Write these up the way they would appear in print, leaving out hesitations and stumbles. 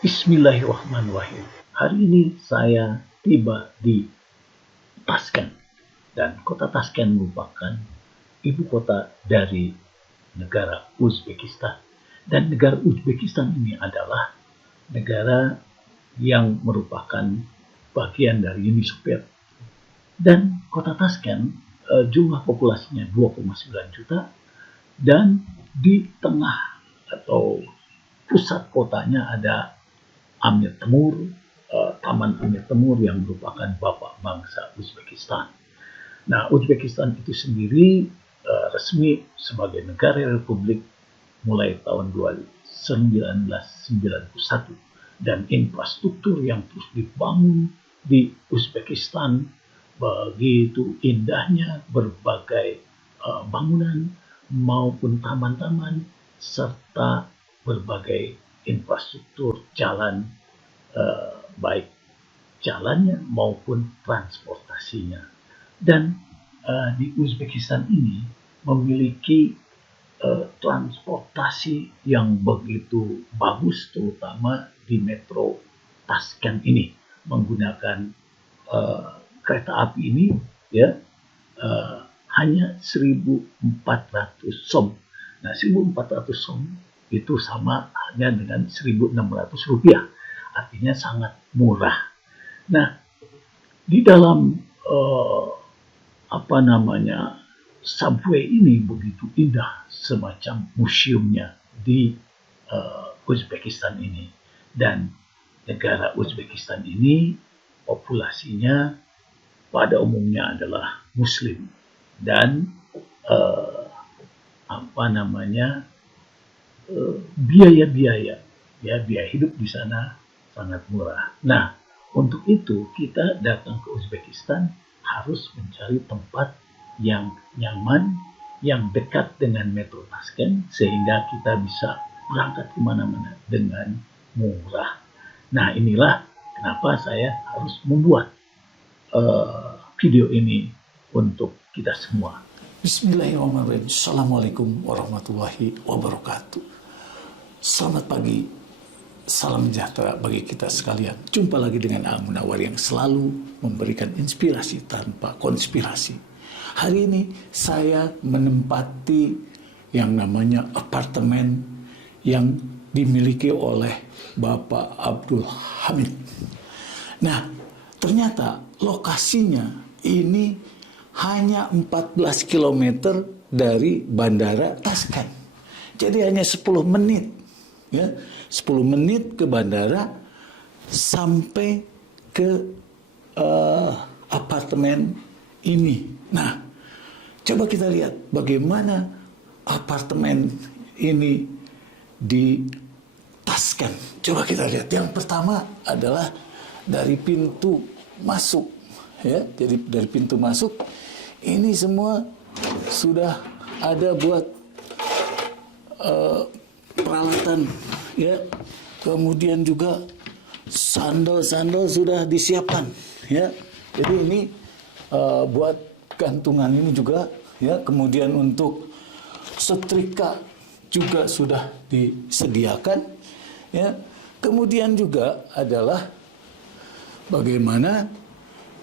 Bismillahirrahmanirrahim. Hari ini saya tiba di Tashkent, dan kota Tashkent merupakan ibu kota dari negara Uzbekistan. Dan negara Uzbekistan ini adalah negara yang merupakan bagian dari Uni Soviet. Dan kota Tashkent jumlah populasinya 2,9 juta, dan di tengah atau pusat kotanya ada Amir Temur, Taman Amir Temur yang merupakan bapak bangsa Uzbekistan. Nah, Uzbekistan itu sendiri resmi sebagai negara republik mulai tahun 1991, dan infrastruktur yang terus dibangun di Uzbekistan begitu indahnya, berbagai bangunan maupun taman-taman serta berbagai infrastruktur jalan, baik jalannya maupun transportasinya. Dan di Uzbekistan ini memiliki transportasi yang begitu bagus, terutama di metro Tashkent ini menggunakan kereta api ini, ya, hanya 1.400 som. Nah, 1.400 som itu sama hanya dengan Rp1.600, artinya sangat murah. Nah, di dalam subway ini begitu indah, semacam museumnya di Uzbekistan ini. Dan negara Uzbekistan ini populasinya pada umumnya adalah Muslim, dan biaya hidup di sana sangat murah. Nah, untuk itu kita datang ke Uzbekistan harus mencari tempat yang nyaman, yang dekat dengan metro Tashkent, sehingga kita bisa berangkat kemana-mana dengan murah. Nah, inilah kenapa saya harus membuat video ini untuk kita semua. Bismillahirrahmanirrahim. Assalamualaikum warahmatullahi wabarakatuh. Selamat pagi, salam sejahtera bagi kita sekalian. Jumpa lagi dengan Al Munawar yang selalu memberikan inspirasi tanpa konspirasi. Hari ini saya menempati yang namanya apartemen yang dimiliki oleh Bapak Abdul Hamid. Nah, ternyata lokasinya ini hanya 14 km dari Bandara Tashkent. Jadi hanya 10 menit. Ya, 10 menit ke bandara sampai ke apartemen ini. Nah, coba kita lihat bagaimana apartemen ini di Tashkent. Coba kita lihat. Yang pertama adalah dari pintu masuk. Ya, jadi dari pintu masuk ini semua sudah ada buat peralatan, ya. Kemudian juga sandal-sandal sudah disiapkan, ya. Jadi ini buat gantungan ini juga, ya. Kemudian untuk setrika juga sudah disediakan, ya. Kemudian juga adalah bagaimana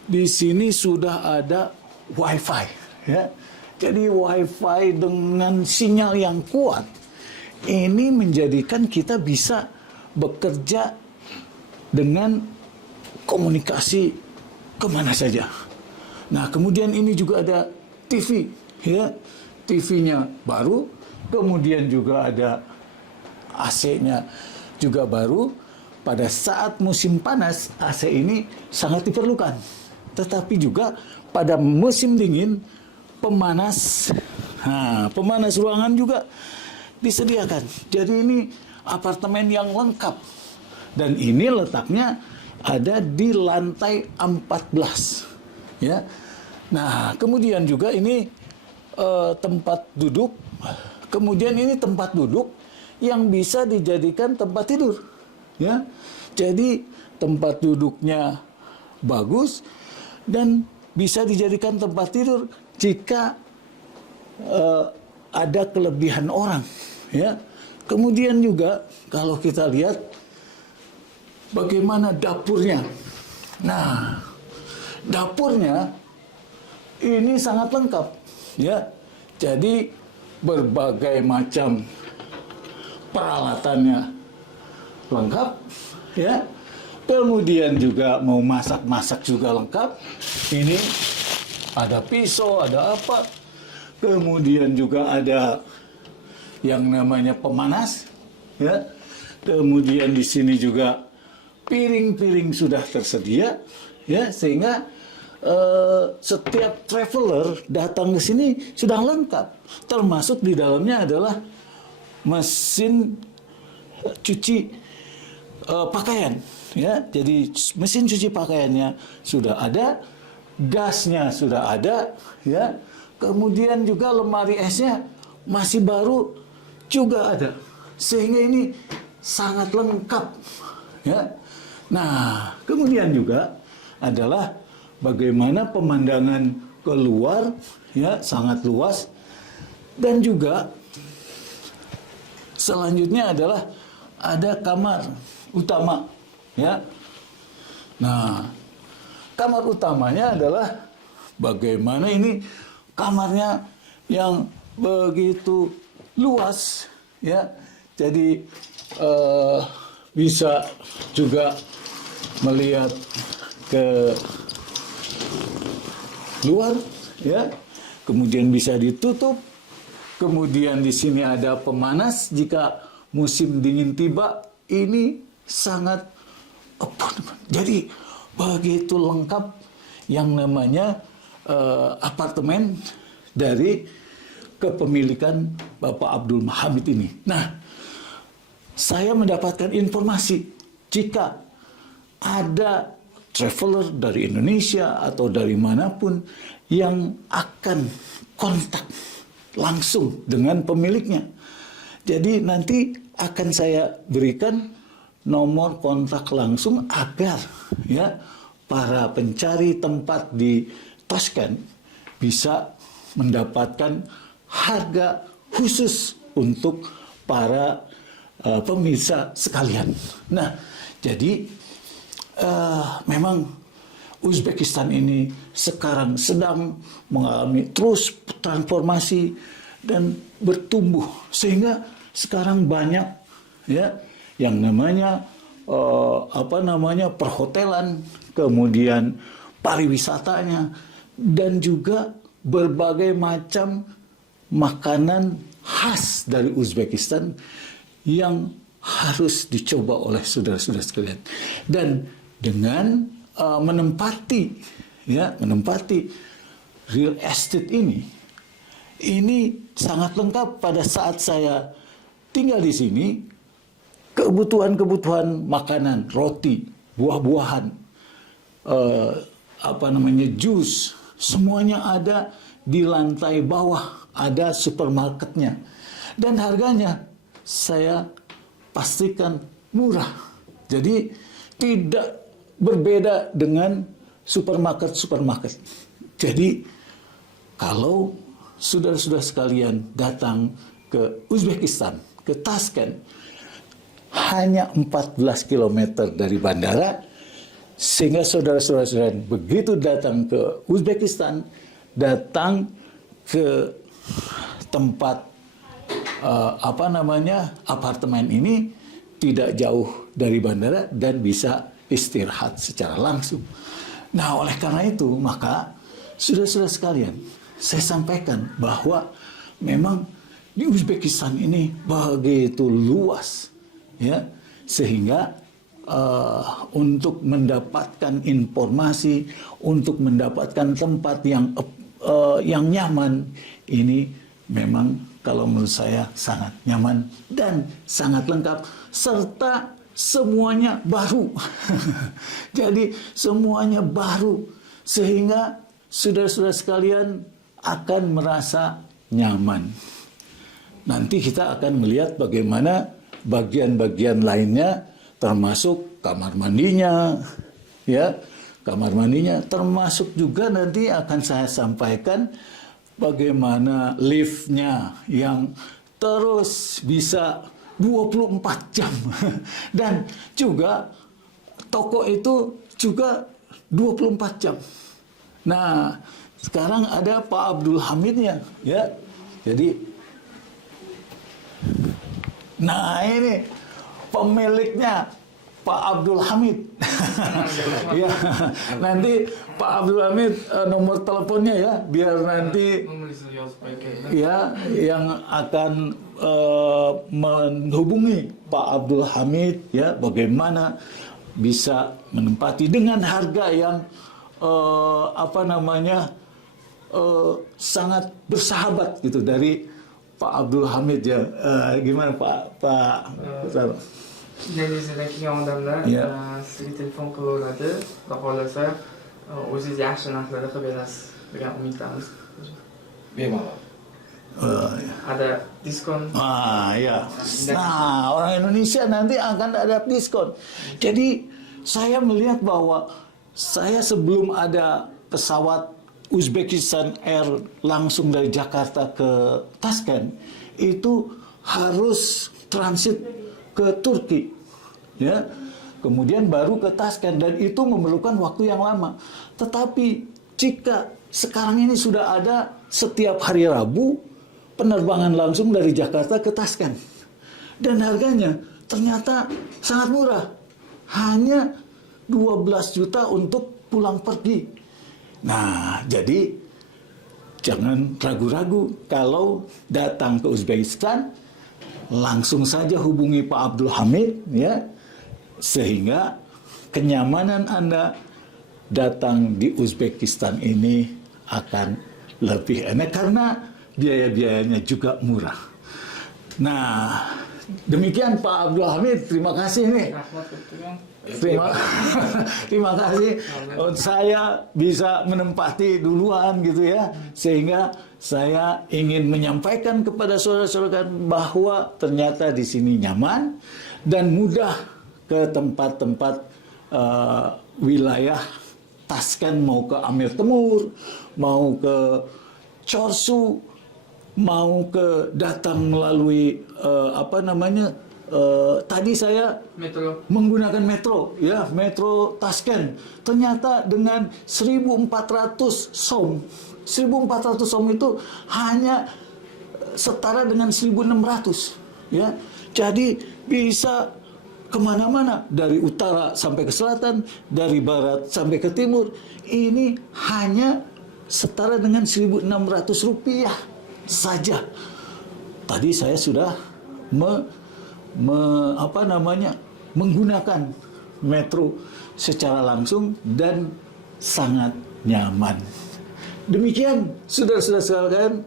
di sini sudah ada WiFi, ya. Jadi WiFi dengan sinyal yang kuat ini menjadikan kita bisa bekerja dengan komunikasi kemana saja. Nah, kemudian ini juga ada TV, ya. TV-nya baru, kemudian juga ada AC-nya juga baru. Pada saat musim panas, AC ini sangat diperlukan. Tetapi juga pada musim dingin, pemanas ruangan juga disediakan. Jadi ini apartemen yang lengkap. Dan ini letaknya ada di lantai 14. Ya. Nah, kemudian juga ini tempat duduk. Kemudian ini tempat duduk yang bisa dijadikan tempat tidur. Ya. Jadi tempat duduknya bagus dan bisa dijadikan tempat tidur jika ada kelebihan orang, ya. Kemudian juga kalau kita lihat bagaimana dapurnya. Nah, dapurnya ini sangat lengkap, ya. Jadi berbagai macam peralatannya lengkap, ya. Kemudian juga mau masak-masak juga lengkap. Ini ada pisau, ada apa. Kemudian juga ada yang namanya pemanas, ya. Kemudian di sini juga piring-piring sudah tersedia, ya, sehingga setiap traveler datang ke sini sudah lengkap. Termasuk di dalamnya adalah mesin cuci pakaian, ya. Jadi mesin cuci pakaiannya sudah ada, gasnya sudah ada, ya. Kemudian juga lemari esnya masih baru juga ada, sehingga ini sangat lengkap, ya. Nah, kemudian juga adalah bagaimana pemandangan keluar, ya, sangat luas. Dan juga selanjutnya adalah ada kamar utama, ya. Nah, kamar utamanya adalah bagaimana ini kamarnya yang begitu luas, ya. Jadi bisa juga melihat ke luar, ya. Kemudian bisa ditutup. Kemudian di sini ada pemanas jika musim dingin tiba. Ini sangat jadi begitu lengkap yang namanya apartemen dari kepemilikan Bapak Abdul Mahamid ini. Nah, saya mendapatkan informasi jika ada traveler dari Indonesia atau dari manapun yang akan kontak langsung dengan pemiliknya. Jadi nanti akan saya berikan nomor kontak langsung agar, ya, para pencari tempat di Tashkent bisa mendapatkan harga khusus untuk para pemirsa sekalian. Nah, jadi memang Uzbekistan ini sekarang sedang mengalami terus transformasi dan bertumbuh, sehingga sekarang banyak, ya, yang namanya perhotelan, kemudian pariwisatanya, dan juga berbagai macam makanan khas dari Uzbekistan yang harus dicoba oleh saudara-saudara sekalian. Dan dengan menempati real estate ini sangat lengkap. Pada saat saya tinggal di sini, kebutuhan makanan, roti, buah-buahan, jus, semuanya ada di lantai bawah, ada supermarketnya. Dan harganya saya pastikan murah. Jadi tidak berbeda dengan supermarket. Jadi kalau saudara-saudara sekalian datang ke Uzbekistan, ke Tashkent, hanya 14 km dari bandara, sehingga saudara-saudara sekalian begitu datang ke Uzbekistan, datang ke tempat apartemen ini tidak jauh dari bandara dan bisa istirahat secara langsung. Nah, oleh karena itu, maka saudara-saudara sekalian, saya sampaikan bahwa memang di Uzbekistan ini begitu luas, ya, sehingga untuk mendapatkan informasi, untuk mendapatkan tempat yang nyaman, ini memang kalau menurut saya sangat nyaman dan sangat lengkap, serta semuanya baru. Jadi semuanya baru, sehingga saudara-saudara sekalian akan merasa nyaman. Nanti kita akan melihat bagaimana bagian-bagian lainnya, termasuk kamar mandinya, ya, kamar mandinya, termasuk juga nanti akan saya sampaikan bagaimana liftnya yang terus bisa 24 jam dan juga toko itu juga 24 jam. Nah, sekarang ada Pak Abdul Hamidnya, ya. Jadi, nah ini pemiliknya Pak Abdul Hamid. Ya, nanti Pak Abdul Hamid nomor teleponnya ya, biar nanti ya yang akan menghubungi Pak Abdul Hamid ya, bagaimana bisa menempati dengan harga yang sangat bersahabat gitu dari Pak Abdul Hamid ya. Gimana Pak? Neredeki yondamlar sizga telefon qilaveradi, xudo xohlasa o'zingiz yaxshi narxlarda qilib berasiz degan umiddamiz. Bemalol. Ada diskon. Ya. Nah, orang Indonesia nanti akan ada diskon. Jadi saya melihat bahwa saya sebelum ada pesawat Uzbekistan Air langsung dari Jakarta ke Tashkent itu harus transit ke Turki, ya, kemudian baru ke Tashkent, dan itu memerlukan waktu yang lama. Tetapi jika sekarang ini sudah ada setiap hari Rabu penerbangan langsung dari Jakarta ke Tashkent, dan harganya ternyata sangat murah, hanya 12 juta untuk pulang pergi. Nah, jadi jangan ragu-ragu kalau datang ke Uzbekistan, langsung saja hubungi Pak Abdul Hamid ya, sehingga kenyamanan Anda datang di Uzbekistan ini akan lebih enak karena biaya-biayanya juga murah. Nah, demikian Pak Abdul Hamid, terima kasih nih. Terima kasih. Saya bisa menempati duluan gitu ya, sehingga saya ingin menyampaikan kepada saudara-saudara bahwa ternyata di sini nyaman dan mudah ke tempat-tempat wilayah Tashkent, mau ke Amir Temur, mau ke Chorsu, mau ke datang melalui tadi saya menggunakan metro, ya, metro Tashkent. Ternyata dengan 1.400 som. 1.400 som itu hanya setara dengan 1.600, ya. Jadi bisa kemana-mana, dari utara sampai ke selatan, dari barat sampai ke timur. Ini hanya setara dengan 1.600 rupiah saja. Tadi saya sudah menggunakan metro secara langsung dan sangat nyaman. Demikian saudara-saudara sekalian,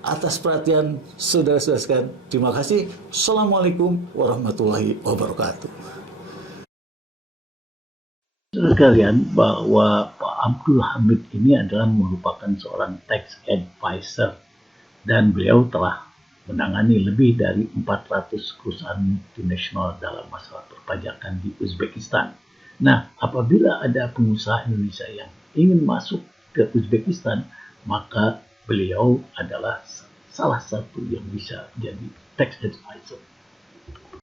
atas perhatian saudara-saudara sekalian, terima kasih. Assalamualaikum warahmatullahi wabarakatuh. Saudara sekalian, bahwa Pak Abdul Hamid ini adalah merupakan seorang tax advisor, dan beliau telah menangani lebih dari 400 perusahaan multinasional dalam masalah perpajakan di Uzbekistan. Nah, apabila ada pengusaha Indonesia yang ingin masuk ke Uzbekistan, maka beliau adalah salah satu yang bisa jadi tax advisor.